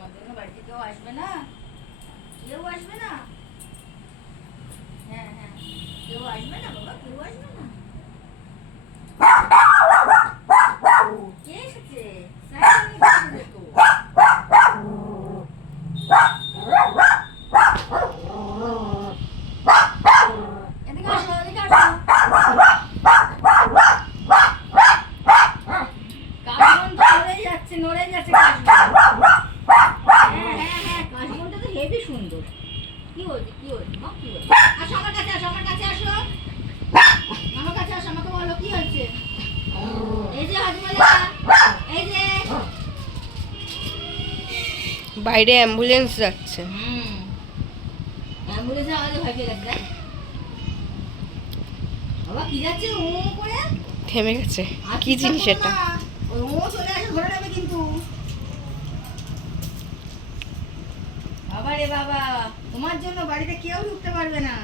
তোমার জন্য বাড়িতে কেউ হ্যাঁ হ্যাঁ। কেউ আসবে না, বাবা? কেউ আসবে না? কে এসেছে? সাইকেল নিয়ে এসেছে তো। এদিকে আসো, এদিকে আসো। কাশবন তো নড়েই যাচ্ছে, নড়েই যাচ্ছে কাশবন। হ্যাঁ, হ্যাঁ, হ্যাঁ, হেবি সুন্দর। কি হয়েছে, কি হয়েছে, মা, কি হয়েছে? আসো, আমার কাছে আসো, আমার কাছে আসো। আমার কাছে আসো, আমাকে বলো, কি হয়েছে? এই যে হজমলা, এই যে। বাইরে অ্যাম্বুলেন্স যাচ্ছে হুম। অ্যাম্বুলেন্সের আওয়াজে ভয় পেয়ে গেছে, বাবা, কি যাচ্ছে উ করে? থেমে গেছে কি জিনিস এটা ও চলে আসে বাবা বাবা তোমার জন্য বাড়িতে কেউ ঢুকতে পারবে না।